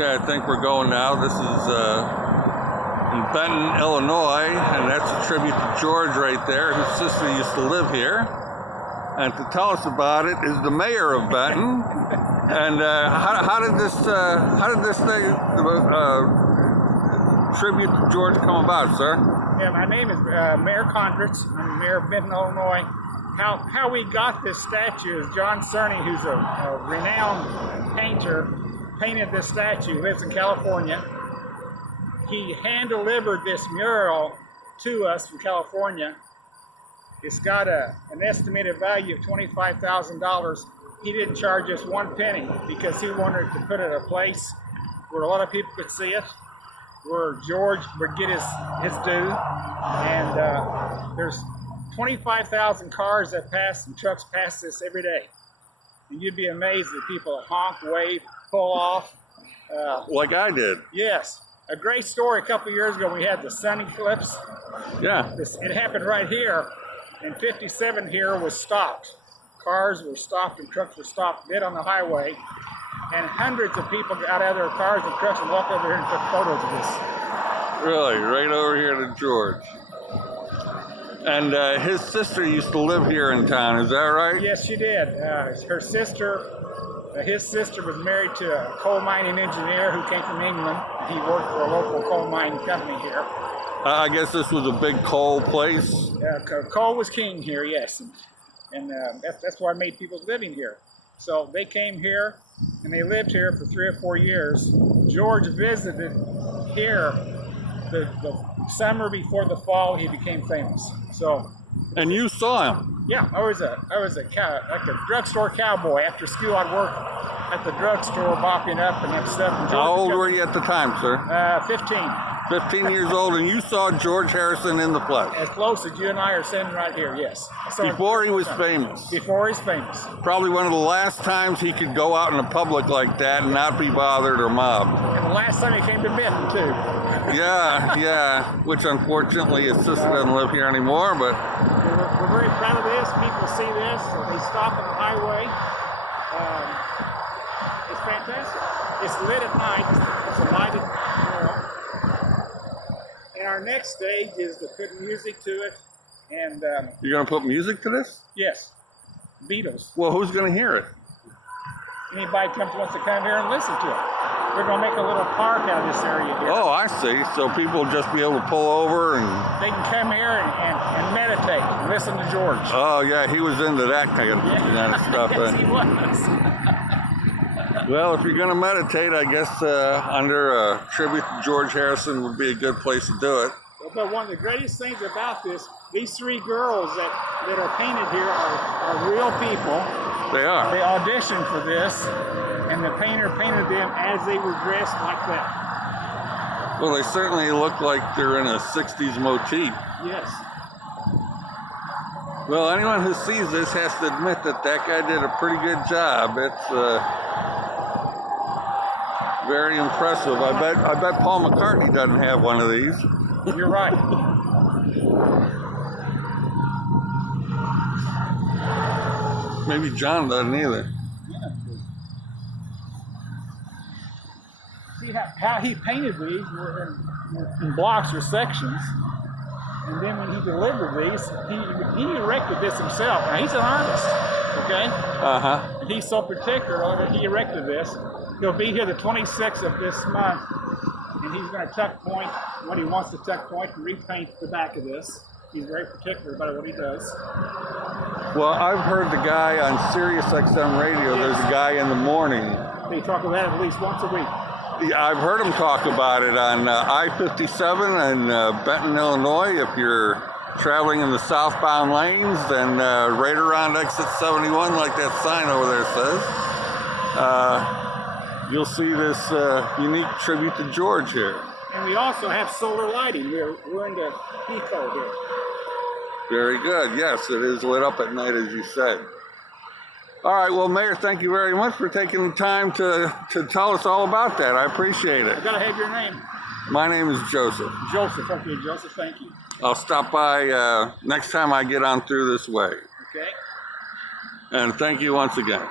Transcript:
Okay, I think we're going now. This is in Benton, Illinois, and that's a tribute to George right there. His sister used to live here. And to tell us about it is the mayor of Benton. And how did this thing, tribute to George come about, sir? Yeah, my name is Mayor Condritz. I'm mayor of Benton, Illinois. How we got this statue is John Cerny, who's a renowned painter, painted this statue, lives in California. He hand-delivered this mural to us from California. It's got an estimated value of $25,000. He didn't charge us one penny because he wanted to put it in a place where a lot of people could see it, where George would get his due. And there's 25,000 cars that pass and trucks pass this every day. And you'd be amazed at people honk, wave, pull off. Like I did. Yes. A great story a couple years ago, we had the sun eclipse. Yeah. It happened right here, and 57 here was stopped. Cars were stopped and trucks were stopped dead on the highway, and hundreds of people got out of their cars and trucks and walked over here and took photos of this. Really? Right over here to George. And his sister used to live here in town, is that right? Yes, she did. Her sister, his sister was married to a coal mining engineer who came from England. He worked for a local coal mining company here. I guess this was a big coal place. Coal was king here, yes, and that's why I made people living here. So they came here and they lived here for 3 or 4 years. George visited here the summer before the fall. He became famous. So. And you saw him? Yeah, I was like a drugstore cowboy. After school, I'd work at the drugstore, bopping up and that stuff. And how old were you at the time, sir? 15. 15 years old, and you saw George Harrison in the flesh? As close as you and I are sitting right here, yes. Before he was famous? Before he's famous. Probably one of the last times he could go out in the public like that and not be bothered or mobbed. And the last time he came to Benton, too. Yeah, which unfortunately his sister doesn't live here anymore, but... We're very proud of this. People see this, so they stop on the highway. It's fantastic. It's lit at night. It's a lighted mural. And our next stage is to put music to it. And you're going to put music to this? Yes. Beatles. Well, who's going to hear it? Anybody wants to come here and listen to it. We're going to make a little park out of this area here. Oh, I see. So people will just be able to pull over and... They can come here and meditate and listen to George. Oh, yeah, he was into that kind of stuff. Yes, he was. Well, if you're going to meditate, I guess under a tribute to George Harrison would be a good place to do it. But one of the greatest things about this, these 3 girls that are painted here are real people. They are. They auditioned for this, and the painter painted them as they were dressed like that. Well, they certainly look like they're in a 60s motif. Yes. Well, anyone who sees this has to admit that guy did a pretty good job. It's very impressive. I bet Paul McCartney doesn't have one of these. You're right. Maybe John doesn't either. Yeah. See how he painted these were in blocks or sections. And then when he delivered these, he erected this himself. Now, he's an artist, okay? Uh-huh. And he's so particular that he erected this. He'll be here the 26th of this month, and he's going to tuck point what he wants to tuck point and repaint the back of this. He's very particular about what he does. Well, I've heard the guy on Sirius XM radio, yes. There's a guy in the morning. They talk about it at least once a week. Yeah, I've heard him talk about it on I-57 in Benton, Illinois. If you're traveling in the southbound lanes, then right around exit 71, like that sign over there says, you'll see this unique tribute to George here. And we also have solar lighting. We're into eco here. Very good. Yes, it is lit up at night, as you said. All right, well, Mayor, thank you very much for taking the time to tell us all about that. I appreciate it. I gotta have your name. My name is Joseph. Joseph, okay, Joseph, thank you. I'll stop by next time I get on through this way. Okay. And thank you once again.